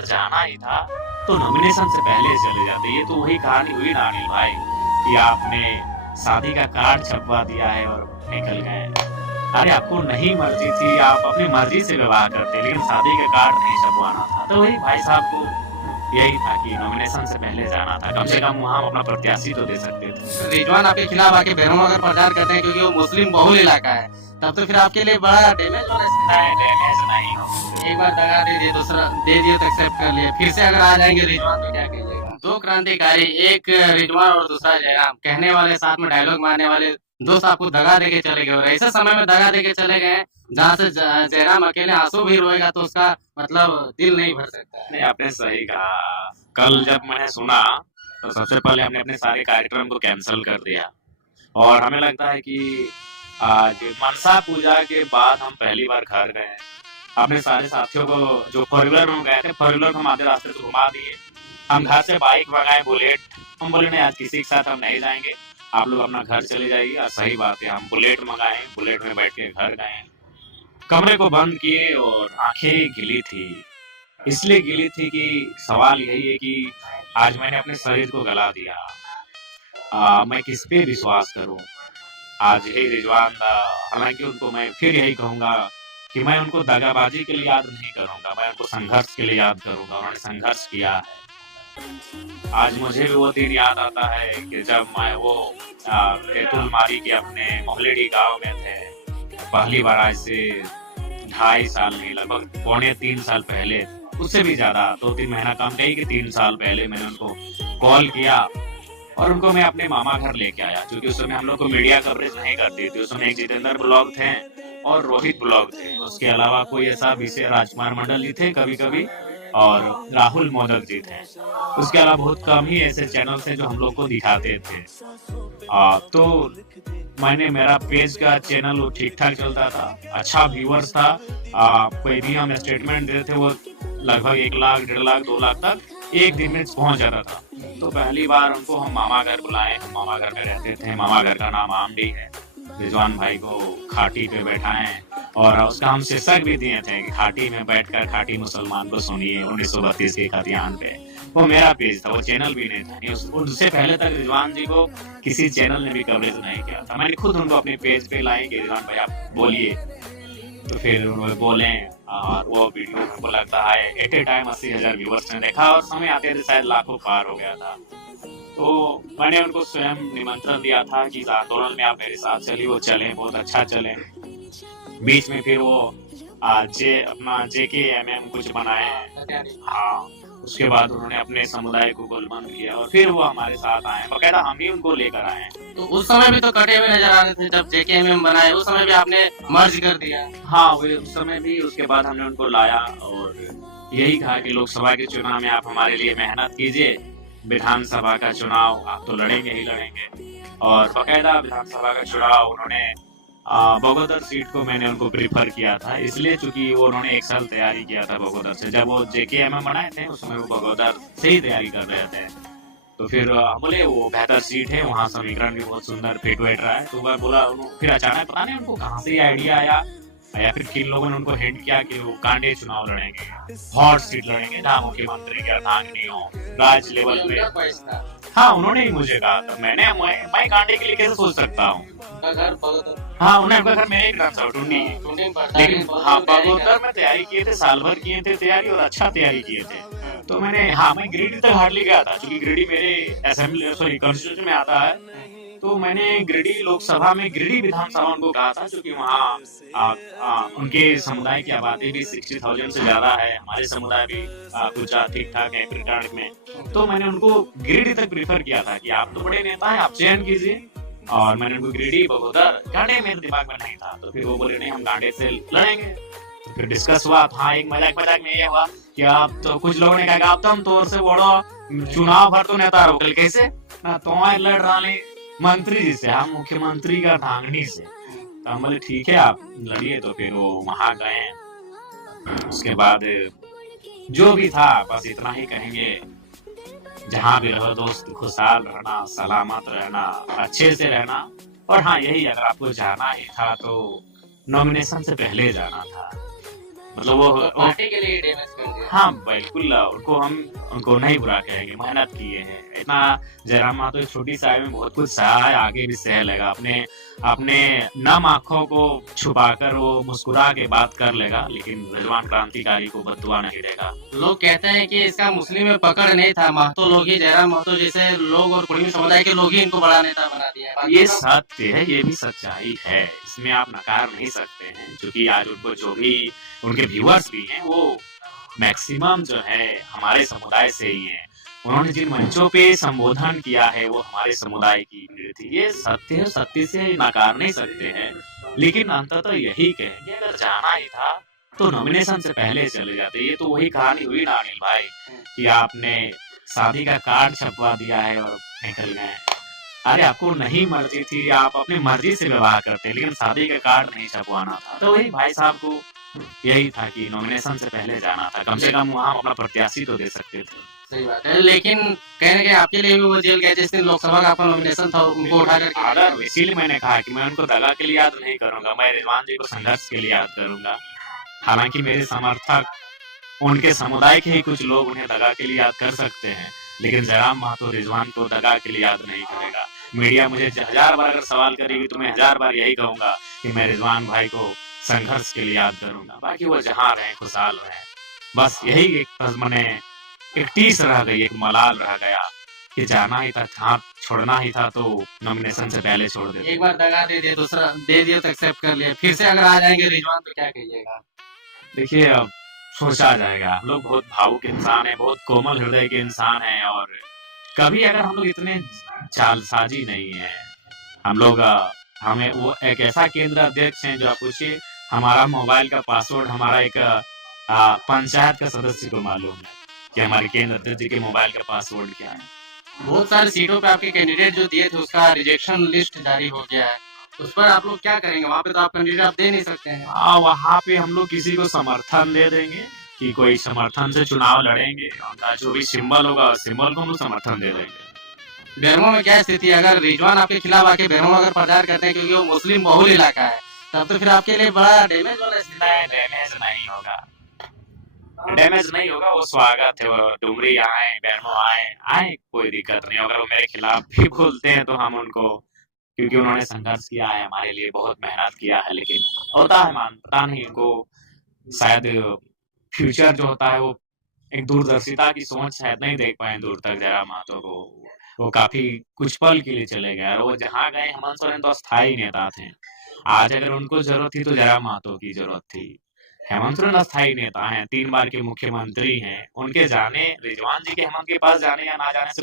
जाना ही था, तो नॉमिनेशन से पहले चले जाते। ये तो वही कहानी हुई ना अनिल भाई, कि आपने शादी का कार्ड छपवा दिया है और निकल गए। अरे आपको नहीं मर्ज़ी थी, आप अपनी मर्ज़ी से विवाह करते, लेकिन शादी का कार्ड नहीं छपवाना था। तो वही भाई साहब को यही था कि नॉमिनेशन से पहले जाना था, कम से कम वहाँ अपना प्रत्याशी तो दे सकते थे। रिजवान आपके खिलाफ आके बेरहम अगर प्रचार करते हैं क्योंकि वो मुस्लिम बहुल इलाका है, तब तो फिर आपके लिए बड़ा डैमेज होना है। नहीं, डैमेज नहीं हो। एक बार दगा दे दिए, दूसरा दे दिए तो एक्सेप्ट कर लिए, फिर से अगर आ जाएंगे रिजवान तो क्या कहिएगा? दो क्रांतिकारी, एक रिजवान और दूसरा जयराम, कहने वाले साथ में डायलॉग मारने वाले दोस्त आपको दगा देके चले गए, और ऐसे समय में दगा देके चले गए हैं जहाँ से जयराम अकेले आंसू भी रोएगा तो उसका मतलब दिल नहीं भर सकता है। नहीं, आपने सही कहा। कल जब मैंने सुना, तो सबसे पहले हमने अपने सारे कार्यक्रम को कैंसल कर दिया, और हमें लगता है कि आज मनसा पूजा के बाद हम पहली बार घर गए हैं। अपने सारे साथियों को, जो फोर व्हीलर में गए थे, फोर व्हीलर को हम आधे रास्ते से घुमा दिए। हम घर से बाइक मंगाए बुलेट। हम बोले नहीं, आज किसी के साथ हम नहीं जाएंगे, आप लोग अपना घर चले जाइए। और सही बात है, हम बुलेट मंगाए, बुलेट में बैठ के घर गए, कमरे को बंद किए और आंखें गिली थी। इसलिए गिली थी कि सवाल यही है कि आज मैंने अपने शरीर को गला दिया। मैं किस पे विश्वास करूं? आज यही रिजवान था। हालांकि उनको मैं फिर यही कहूंगा कि मैं उनको दगाबाजी के लिए याद नहीं करूंगा, मैं उनको संघर्ष के लिए याद करूंगा। उन्होंने संघर्ष किया है। आज मुझे भी वो दिन याद आता है कि जब मैं वो तेतुलमारी के अपने मोहलेडी गांव में थे, पहली बार आज से 2.5 साल नहीं, लगभग पौने 3 साल पहले, उससे भी ज्यादा, 2-3 महीना कम नहीं कि 3 साल पहले मैंने उनको कॉल किया और उनको मैं अपने मामा घर लेके आया। क्योंकि उस समय हम लोग को मीडिया कवरेज नहीं करती थी। उस समय एक जितेंद्र ब्लॉग थे और रोहित ब्लॉग थे, उसके अलावा कोई ऐसा विषय राजकुमार मंडल जी थे कभी कभी, और राहुल मोदक जी थे। उसके अलावा बहुत कम ही ऐसे चैनल थे जो हम लोग को दिखाते थे। तो मैंने, मेरा पेज का चैनल वो ठीक ठाक चलता था, अच्छा व्यूअर्स था। कोई भी हम स्टेटमेंट देते थे वो लगभग 1 लाख, 1.5 लाख, 2 लाख तक एक दिन में पहुंच जाता था। तो पहली बार उनको हम मामा घर बुलाए। हम मामा घर में रहते थे, मामा घर का नाम आमडी है। रिजवान भाई को खाटी पे बैठाए और उसका हम शीर्षक भी दिए थे कि खाटी में बैठकर खाटी मुसलमान को सुनिए 1932 के खतियान पे। वो मेरा पेज था, वो चैनल भी नहीं था। उससे पहले तक रिजवान जी को किसी चैनल ने भी कवरेज नहीं किया था। मैंने खुद उनको अपने पेज पे लाए कि रिजवान भाई आप बोलिए, तो फिर उन्होंने बोले, और वो वीडियो हमको लगता है एट ए टाइम 80,000 व्यूअर्स ने देखा, और समय आते थे शायद लाखों पार हो गया था। तो मैंने उनको स्वयं निमंत्रण दिया था कि इस आंदोलन में आप मेरे साथ चलिए। वो चले, बहुत अच्छा चले। बीच में फिर वो अपना JKMM कुछ बनाए। हाँ, उसके बाद उन्होंने अपने समुदाय को गोलबंद किया और फिर वो हमारे साथ आए, बकायदा हम ही उनको लेकर आए। तो उस समय भी तो कटे हुए नजर आ रहे थे जब JKMM बनाए, उस समय भी आपने मर्ज कर दिया। हाँ, वो उस समय भी, उसके बाद हमने उनको लाया और यही कहा कि लोकसभा के चुनाव में आप हमारे लिए मेहनत कीजिए, विधानसभा का चुनाव आप तो लड़ेंगे ही लड़ेंगे। और बकायदा विधानसभा का चुनाव उन्होंने बगोदर सीट को मैंने उनको प्रीफर किया था, इसलिए चूंकि वो उन्होंने 1 साल तैयारी किया था बगोदर से। जब वो JKMM बनाए थे उस समय वो बगोदर से ही तैयारी कर रहे थे। तो फिर बोले वो बेहतर सीट है, वहाँ समीकरण भी बहुत सुंदर फिट वेट रहा है। तो मैं बोला, फिर अचानक पता नहीं उनको कहाँ से ये आइडिया आया, या फिर किन लोगों ने उनको हिंट किया कि वो कांडे चुनाव लड़ेंगे, हॉट सीट लड़ेंगे जहाँ मुख्यमंत्री की अर्धांगिनी हो, राज्य लेवल पे। हाँ, उन्होंने ही मुझे कहा था। मैं कांडे के लिए कैसे सोच सकता हूँ? हाँ, उन्हें उनका घर मेरे ग्राम था टुंडी। लेकिन हाँ, बगोदर में तैयारी किए थे, साल भर किए थे तैयारी, और अच्छा तैयारी किए थे। तो मैंने, हाँ, मैं गिरिडीह तक हार्डली गया था, क्योंकि गिरिडीह मेरे असेंबली, सॉरी, कॉन्स्टिट्यूशन में आता है। तो मैंने गिरिडीह लोकसभा में गिरिडीह विधानसभा उनको कहा था, क्योंकि वहाँ उनके समुदाय की आबादी भी 60,000 से ज्यादा है। हमारे समुदाय भी कुछ ठीक ठाक है रिटार्ड में। तो मैंने उनको गिरिडीह तक प्रीफर किया था कि आप तो बड़े नेता हैं, आप चयन कीजिए। और मैंने उनको गिरिडीह, बगोदर, गांडे मेरे दिमाग में नहीं था। तो फिर वो बोले नहीं, हम गांडे से लड़ेंगे। तो फिर डिस्कस हुआ। हाँ, एक मजाक मजाक में ये हुआ कि आप तो, कुछ लोगों ने कहा आप तो हम तोर से बड़ो चुनाव भर तो नेता रोकल कैसे ना, तो लड़ रहा मंत्री जी से, हम मुख्यमंत्री का धांगनी से। तो हम बोले ठीक है आप लड़िए। तो फिर वो वहां गए। उसके बाद जो भी था, बस इतना ही कहेंगे, जहां भी रहो दोस्त, खुशहाल रहना, सलामत रहना, अच्छे से रहना। और हाँ, यही, अगर आपको जाना ही था तो नॉमिनेशन से पहले जाना था। मतलब वो तो पार्टी के लिए डैमेज कर दिया। हाँ बिल्कुल, उनको नहीं बुरा कहेंगे, मेहनत किए हैं इतना। जयराम मातो इस छोटी सी आयु में बहुत कुछ सहा है, आगे भी सह लेगा। अपने अपने नम आंखों को छुपाकर वो मुस्कुरा के बात कर लेगा, लेकिन रिजवान क्रांतिकारी को बद्दुआ नहीं देगा। लोग कहते हैं कि इसका मुस्लिम में पकड़ नहीं था, महतो लोग ही, जयराम महतो जैसे लोग और कुर्मी समुदाय के लोग ही इनको बड़ा नेता बना दिया है। ये सत्य है, ये भी सच्चाई है, इसमें आप नकार नहीं सकते हैं। क्योंकि आज उनको जो भी उनके व्यूअर्स भी हैं वो मैक्सिमम जो है हमारे समुदाय से ही हैं। उन्होंने जिन मंचों पे संबोधन किया है वो हमारे समुदाय की भीड़ थी। ये सत्य है, सत्य से नकार नहीं सकते हैं। लेकिन अंततः यही कहेंगे, अगर जाना ही था तो नॉमिनेशन से पहले चले जाते। ये तो वही कहानी हुई ना अनिल भाई, कि आपने शादी का कार्ड छपवा दिया है और निकल गए। अरे आपको नहीं मर्जी थी, आप अपनी मर्जी से विवाह करते, लेकिन शादी का कार्ड नहीं छपवाना था। तो वही भाई साहब को यही था कि नॉमिनेशन से पहले जाना था, कम से कम वहाँ अपना प्रत्याशी तो दे सकते थे। सही बात है, लेकिन कहने के आपके लिए भी वो जेल गए जिस दिन लोकसभा का आपका नॉमिनेशन था, उनको उठा करके। अगर इसीलिए मैंने कहा कि मैं उनको दगा के लिए याद नहीं करूंगा, मैं रिजवान जी को संघर्ष के लिए याद करूंगा। हालांकि मेरे समर्थक, उनके समुदाय के ही कुछ लोग उन्हें दगा के लिए याद कर सकते हैं, लेकिन जयराम महतो रिजवान को दगा के लिए याद नहीं करेगा। मीडिया मुझे 1000 बार अगर सवाल करेगी तो मैं 1000 बार यही कहूंगा कि मैं रिजवान भाई को संघर्ष के लिए याद करूंगा। बाकी वो जहाँ रहे खुशहाल रहे, बस यही एक मैंने एक टीस रह गई, एक मलाल रह गया कि जाना ही था, हाथ छोड़ना ही था तो नॉमिनेशन से पहले छोड़ दे। एक बार दगा दे दिया, दूसरा दे दिया तो एक्सेप्ट कर लिया, फिर से अगर आ जाएंगे रिजवान तो क्या कहिएगा? देखिए अब सोचा जाएगा। हम लोग बहुत भावुक इंसान है, बहुत कोमल हृदय के इंसान हैं, और कभी अगर हम लोग इतने जालसाजी नहीं है। हम लोग हमें वो एक ऐसा केंद्र अध्यक्ष हैं जो आप पूछिए, हमारा मोबाइल का पासवर्ड हमारा एक पंचायत का सदस्य को मालूम है कि हमारे केंद्र अध्यक्ष जी के मोबाइल का पासवर्ड क्या है। बहुत सारी सीटों पे आपके कैंडिडेट जो दिए थे उसका रिजेक्शन लिस्ट जारी हो गया है, उस पर आप लोग क्या करेंगे? वहाँ पे तो आप कैंडिडेट आप दे नहीं सकते हैं। वहाँ पे हम लोग किसी को समर्थन दे देंगे कि कोई समर्थन से चुनाव लड़ेंगे, उनका जो भी सिंबल होगा सिंबल को हम लोग समर्थन दे देंगे। बेरमो में क्या स्थिति है? अगर रिजवान आपके खिलाफ आके बेरमो में अगर प्रचार करते हैं, क्योंकि वो मुस्लिम बहुल इलाका है, तब तो फिर आपके लिए बड़ा डैमेज वाला स्थिति है। डैमेज नहीं होगा, डैमेज नहीं होगा, वो स्वागत है। वो डुमरी आए, बेरमो आए, कोई दिक्कत नहीं। अगर वो मेरे खिलाफ भी बोलते हैं तो हम उनको, क्योंकि उन्होंने संघर्ष किया है हमारे लिए, बहुत मेहनत किया है, लेकिन होता है मान, पता नहीं उनको शायद फ्यूचर जो होता है वो एक दूरदर्शिता की सोच शायद नहीं देख पाए दूर तक। जयराम महतो को वो काफी कुछ पल के लिए चले गए, और वो जहाँ गए हेमंत सोरेन तो अस्थायी नेता थे। आज अगर उनको जरूरत थी तो जयराम महतो की जरूरत थी। हेमंत सोरेन अस्थायी नेता हैं, 3 बार के मुख्यमंत्री हैं, उनके जाने, रिजवान जी के हेमंत के पास जाने या ना जाने से